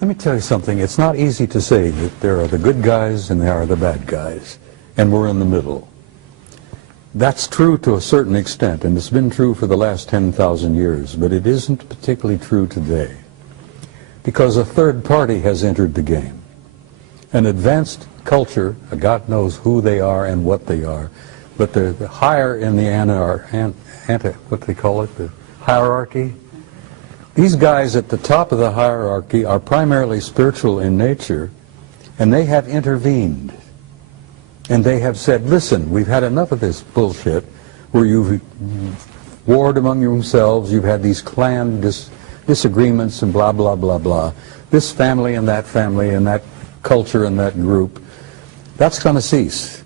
Let me tell you something. It's not easy to say that there are the good guys and there are the bad guys, and we're in the middle. That's true to a certain extent, and it's been true for the last 10,000 years, but it isn't particularly true today, because a third party has entered the game. An advanced culture, God knows who they are and what they are, but they're higher in the what they call it, the hierarchy. These guys at the top of the hierarchy are primarily spiritual in nature, and they have intervened. And they have said, listen, we've had enough of this bullshit where you've warred among yourselves, you've had these clan disagreements and blah, blah, blah, blah. This family and that culture and that group, that's going to cease.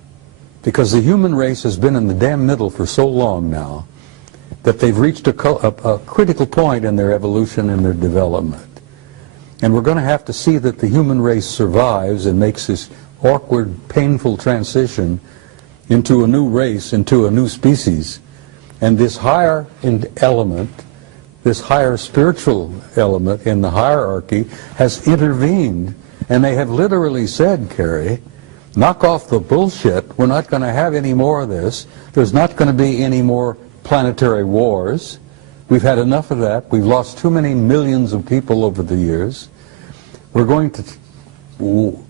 Because the human race has been in the damn middle for so long now that they've reached a critical point in their evolution and their development. And we're going to have to see that the human race survives and makes this awkward, painful transition into a new race, into a new species. And this higher element, this higher spiritual element in the hierarchy has intervened, and they have literally said, Carrie, knock off the bullshit, we're not going to have any more of this, there's not going to be any more planetary wars, we've had enough of that, we've lost too many millions of people over the years, we're going to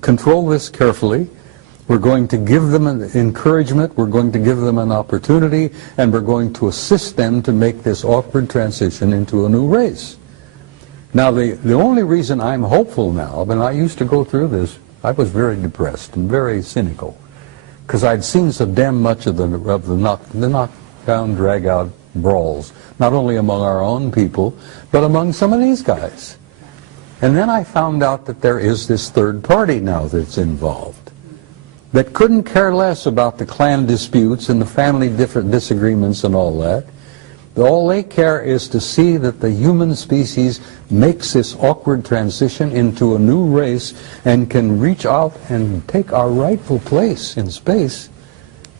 control this carefully, we're going to give them an encouragement, we're going to give them an opportunity, and we're going to assist them to make this awkward transition into a new race. Now the only reason I'm hopeful now, and I used to go through this, I was very depressed and very cynical, because I'd seen so damn much of the knockdown, drag-out brawls, not only among our own people, but among some of these guys. And then I found out that there is this third party now that's involved, that couldn't care less about the clan disputes and the family disagreements and all that. All they care is to see that the human species makes this awkward transition into a new race and can reach out and take our rightful place in space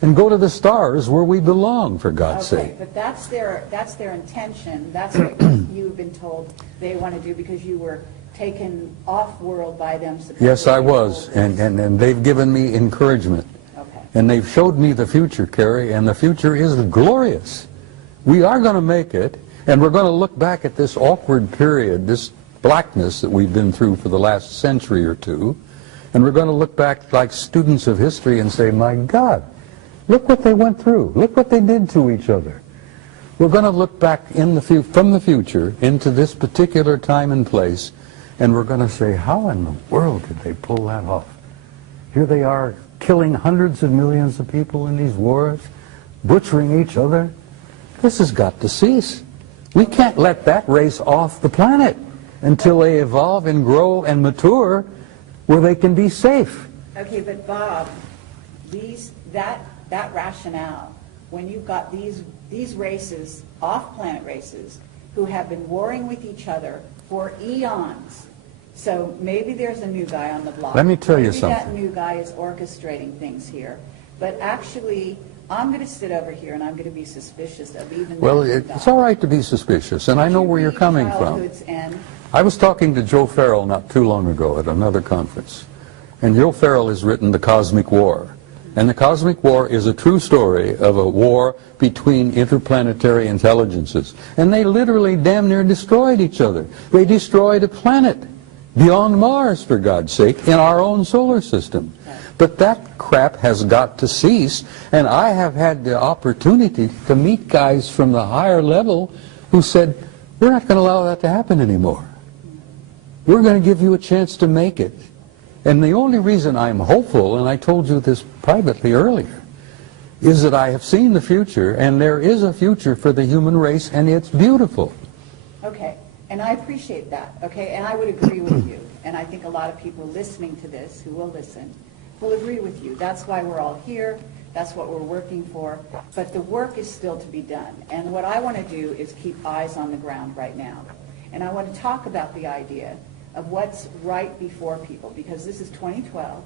and go to the stars where we belong, for God's sake. But that's their intention. That's what you've been told they want to do, because you were taken off-world by them. Yes, I was, and they've given me encouragement. Okay. And they've showed me the future, Carrie, and the future is glorious. We are going to make it, and we're going to look back at this awkward period, this blackness that we've been through for the last century or two, and we're going to look back like students of history and say, my God, look what they went through. Look what they did to each other. We're going to look back from the future into this particular time and place, and we're going to say, how in the world did they pull that off? Here they are killing hundreds of millions of people in these wars, butchering each other. This has got to cease. We can't let that race off the planet until they evolve and grow and mature where they can be safe. Okay, but Bob, that rationale, when you've got these races, off-planet races, who have been warring with each other for eons. So maybe there's a new guy on the block. Let me tell you something. Maybe that new guy is orchestrating things here. But actually, I'm going to sit over here and I'm going to be suspicious of even that new guy. It's all right to be suspicious, and I know where you're coming from. I was talking to Joe Farrell not too long ago at another conference, and Joe Farrell has written The Cosmic War. And The Cosmic War is a true story of a war between interplanetary intelligences. And they literally damn near destroyed each other. They destroyed a planet beyond Mars, for God's sake, in our own solar system. But that crap has got to cease, and I have had the opportunity to meet guys from the higher level who said, we're not going to allow that to happen anymore. We're going to give you a chance to make it. And the only reason I'm hopeful, and I told you this privately earlier, is that I have seen the future, and there is a future for the human race, and it's beautiful. Okay, and I appreciate that, okay, and I would agree with you. And I think a lot of people listening to this, who will listen, will agree with you. That's why we're all here. That's what we're working for. But the work is still to be done. And what I want to do is keep eyes on the ground right now. And I want to talk about the idea of what's right before people, because this is 2012,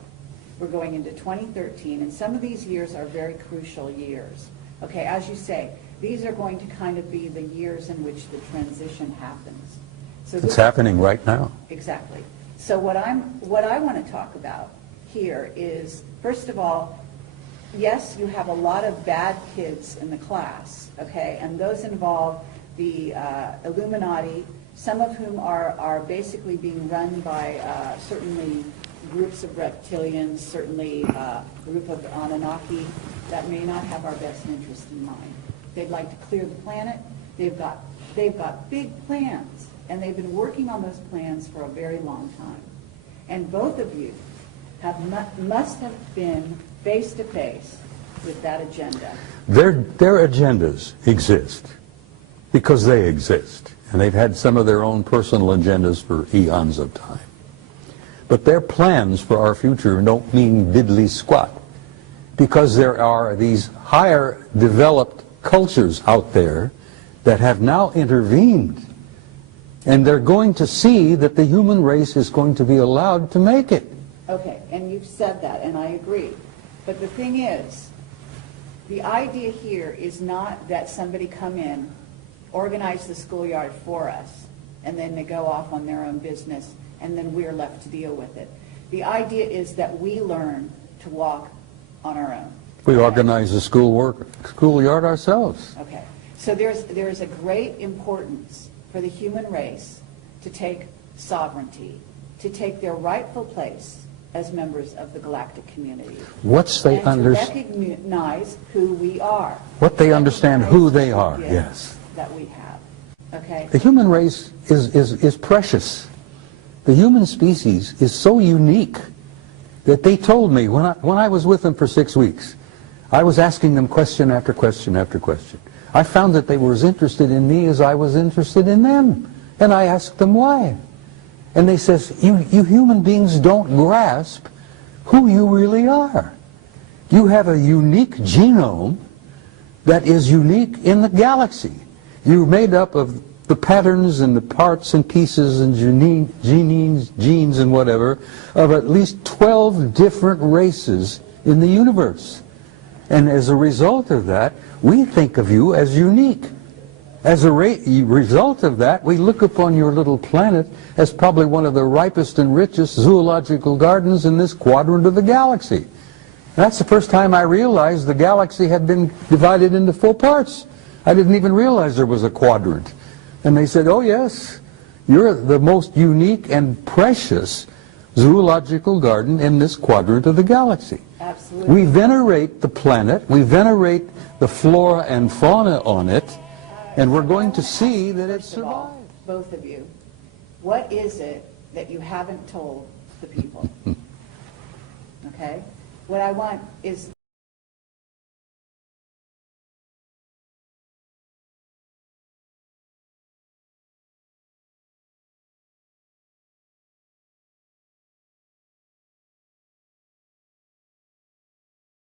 we're going into 2013, and some of these years are very crucial years. Okay, as you say, these are going to kind of be the years in which the transition happens. So it's happening right now. Exactly. So what I want to talk about here is, first of all, yes, you have a lot of bad kids in the class, okay, and those involve the Illuminati, some of whom are basically being run by certainly groups of reptilians, certainly a group of Anunnaki that may not have our best interest in mind. They'd like to clear the planet. They've got big plans, and they've been working on those plans for a very long time. And both of you must have been face to face with that agenda. Their agendas exist because they exist, and they've had some of their own personal agendas for eons of time. But their plans for our future don't mean diddly squat, because there are these higher developed cultures out there that have now intervened, and they're going to see that the human race is going to be allowed to make it. Okay, and you've said that, and I agree. But the thing is, the idea here is not that somebody come in, organize the schoolyard for us, and then they go off on their own business, and then we're left to deal with it. The idea is that we learn to walk on our own. We organize the schoolyard ourselves. Okay, so there's a great importance for the human race to take sovereignty, to take their rightful place as members of the galactic community. Once they and understand, to recognize who we are. what they understand who they are, yes. That we have, okay? The human race is precious. The human species is so unique that they told me when I was with them for 6 weeks, I was asking them question after question after question. I found that they were as interested in me as I was interested in them. And I asked them why. And they says, you human beings don't grasp who you really are. You have a unique genome that is unique in the galaxy. You're made up of the patterns and the parts and pieces and genes and whatever of at least 12 different races in the universe. And as a result of that, we think of you as unique. As a result of that, we look upon your little planet as probably one of the ripest and richest zoological gardens in this quadrant of the galaxy. That's the first time I realized the galaxy had been divided into 4 parts. I didn't even realize there was a quadrant. And they said, oh yes, you're the most unique and precious zoological garden in this quadrant of the galaxy. Absolutely. We venerate the planet, we venerate the flora and fauna on it, and we're going to see that it survived. Both of you, what is it that you haven't told the people? Okay? What I want is